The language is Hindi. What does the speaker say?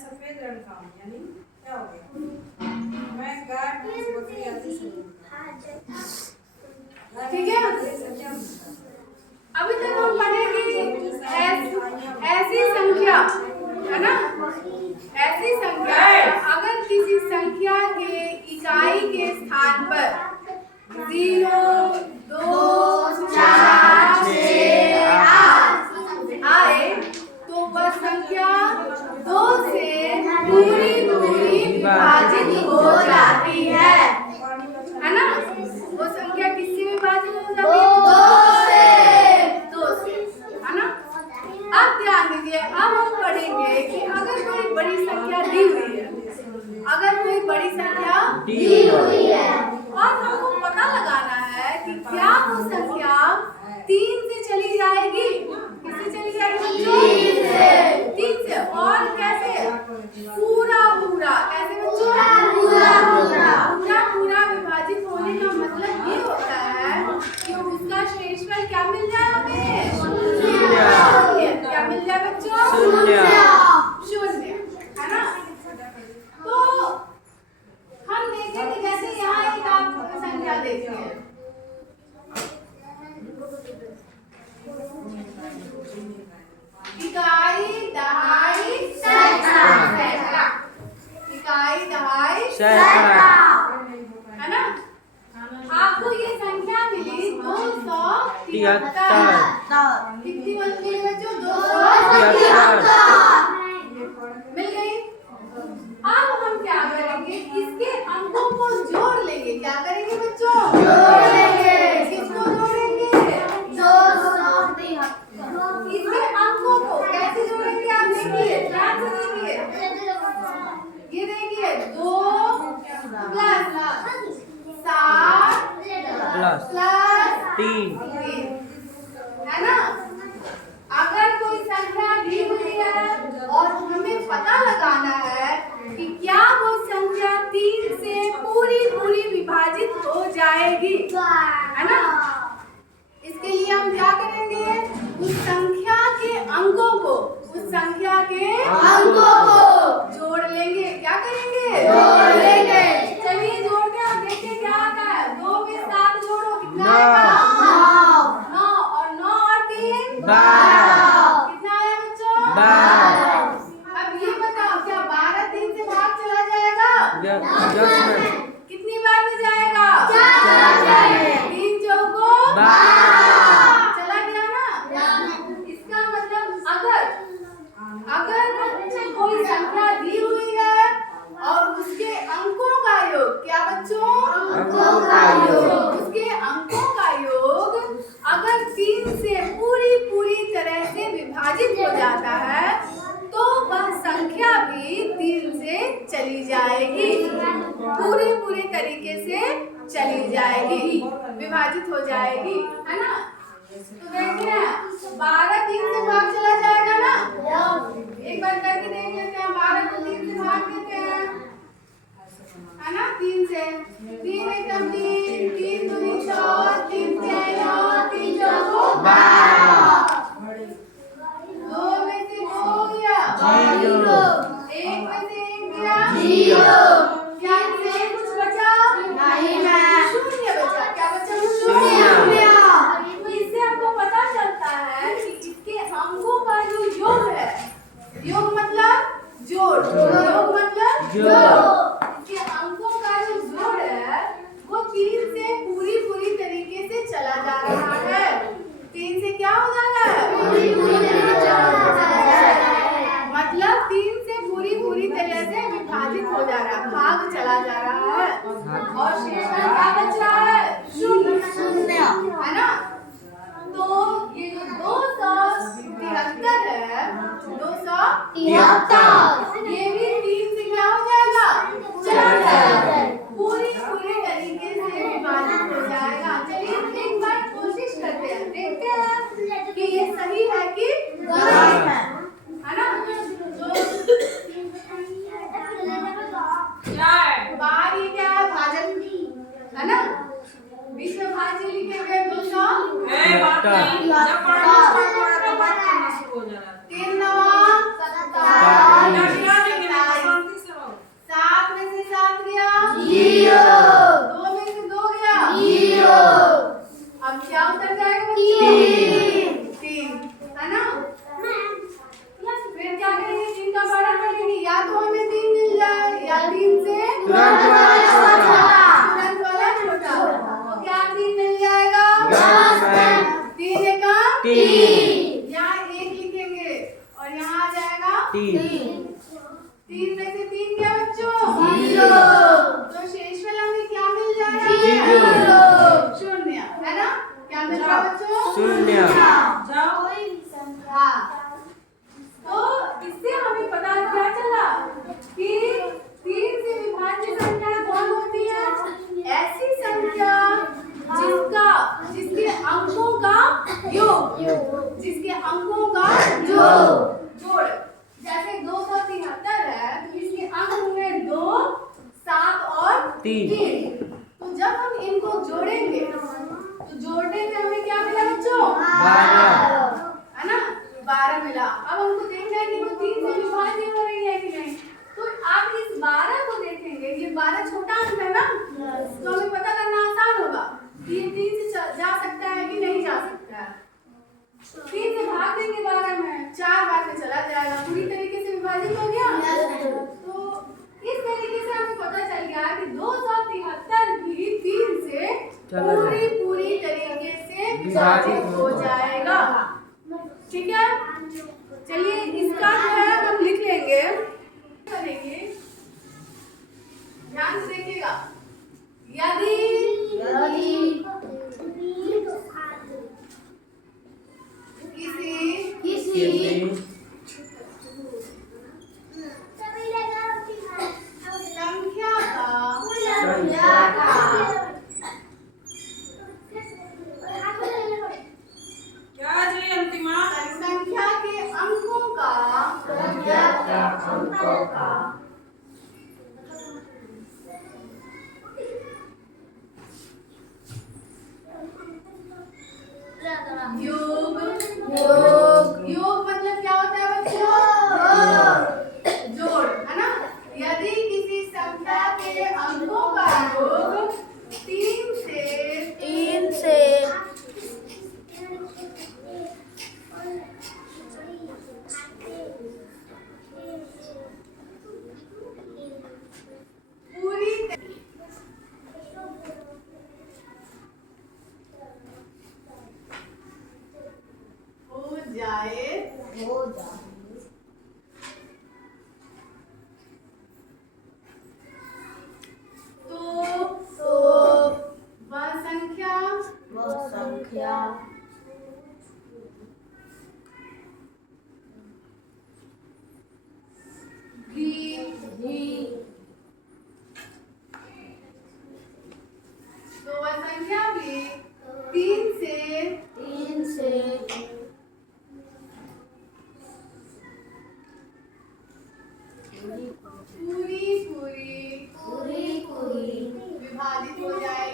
सफेद रंग का हूँ, यानी क्या हो गया? मैं गाय भैंस बकरी आदि ठीक है। अभी तक हम पढ़ेंगे ऐसी संख्या, है ना, ऐसी संख्या अगर किसी संख्या के इकाई के स्थान पर 0, 2, 4, 6, 8 आए तो वह संख्या 2 से पूरी विभाजित हो जाती है ना। वो संख्या किससे विभाजित हो जाती है? 2 से, है ना। अब ध्यान दीजिए, अब हम पढ़ेंगे कि अगर कोई बड़ी संख्या दी हुई है, अगर कोई बड़ी संख्या दी हुई है और हमको पता लगाना है कि क्या वो संख्या 3 से चली जाएगी। किससे चली जाएगी? 3 से। और कैसे? पूरा कैसे बच्चों? पूरा विभाजित होने का मतलब ये होता है कि उसका शेषफल क्या मिल जाए हमें? क्या मिल जाए बच्चों? शून्य, है ना। तो हम देखेंगे, जैसे यहाँ एक आप संख्या देखिए, इकाई, दहाई, सैकड़ा। इकाई, दहाई, सैकड़ा, है ना। आपको ये संख्या मिली 273। कितनी मिली बच्चों? 273 मिल गई। अब हम क्या करेंगे? इसके अंकों को जोड़ लेंगे। क्या करेंगे बच्चों? जोड़ लेंगे। किसको जोड़ेंगे? इसके अंकों को कैसे जोड़ेंगे? आप देखिए, ध्यान से देखिए, ये देखिए 2 प्लस 7 प्लस 3, है ना। अगर कोई संख्या दी हुई है और हमें पता लगाना है कि क्या वो संख्या 3 से पूरी विभाजित हो जाएगी, है ना। इसके लिए हम क्या करेंगे? उस संख्या के अंकों को जोड़ लेंगे। क्या करेंगे? जोड़ लेंगे। चलिए जोड़ के आप देखिए क्या आता है। 2 में 7 जोड़ो, कितना आएगा? 9। और 9 और 3 12। कितना आया बच्चों? 12। अब ये बताओ, क्या 12 3 से भाग चला जाएगा? कितनी बार में जाएगा? 4। 3 चौको 12 चला गया ना। इसका मतलब अगर कोई संख्या दी हुई है और उसके अंकों का योग, क्या बच्चों? अंकों का योग। उसके अंकों का योग अगर 3 से पूरी तरह से विभाजित हो जाता है तो वह संख्या भी 3 से चली जाएगी, पूरे तरीके से चली जाएगी, विभाजित हो जाएगी, है ना। तो देखिए 12 3 से भाग चला जाएगा ना। एक बार करके देख लेते हैं। 12 को 3 से भाग देते हैं, है ना। 3 से 3 एकदम 3, 3 दूनी 4, 3 3 9, 3 चौको 12। 2 में से 2 हो गया 0, 1 में से 1 गया 0। क्या इससे कुछ बचा? नहीं है, शून्य बचा। क्या बचा? शून्य। इससे हमको पता चलता है कि इसके अंकों का जो योग है, योग मतलब जोड़, योग मतलब जोड़, इसके अंकों का जो जोड़ है वो 3 से पूरी तरीके से चला जा रहा है। 3 से क्या हो जा रहा है? पूरी मतलब 3 से पूरी तरह से विभाजित हो जा रहा है, भाग चला जा रहा है। और शेषफल क्या बच रहा है? शून्य, है ना। तो ये जो 273 है, 273 ये भी 3 से क्या हो जाएगा? चला जाएगा, पूरी तरीके से विभाजित हो जाएगा। चलिए एक बार कोशिश करते हैं, देखते हैं कि ये सही है कि गलत है ना। बाहर ये क्या है? भाजक, है ना। बीच में भाज्य लिखे हुए 200 3 9 17 3 में से 3 क्या बच्चों? 0। तो शेष वाला में क्या मिल जा रहा है? 0। शून्य, है ना? क्या मिल रहा है बच्चों? शून्य। जाओ। हाँ। तो इससे हमें पता क्या चला कि 3 से विभाज्य संख्या कौन होती है? ऐसी संख्या जिसके अंकों का योग, जिसके अंकों का जोड़। जैसे 273 है तो इसके अंक होंगे 2, 7 और 3। तो जब हम इनको जोड़ेंगे तो जोड़ने में हमें क्या मिला बच्चों? 12। है ना? 12 मिला। अब हमको देखना है कि वो 3 से विभाज्य हो रही है कि नहीं। तो आप इस 12 को देखेंगे, ये 12 छोटा अंक है ना, तो हमें पता करना आसान होगा कि ये 3 से जा सकता है कि नहीं जा सकता है। 3 से भाग देंगे 12 में, 4 बार में चला जाएगा, पूरी तरीके से विभाजित हो गया। तो इस तरीके से हमें पता चल गया कि 273 भी 3 से पूरी तरीके से विभाजित हो जाएगा। ठीक है, चलिए इसका जो है हम लिख लेंगे, करेंगे, ध्यान से देखिएगा। यदि किसी संख्या का क्या जी अंतिमा? संख्या के अंकों का योग मतलब क्या होता है बच्चों? जोड़, है ना? यदि किसी संख्या के अंकों का योग 3 से पूरी हो जाए तो वह संख्या भी 3 से पूरी विभाजित हो जाएगी।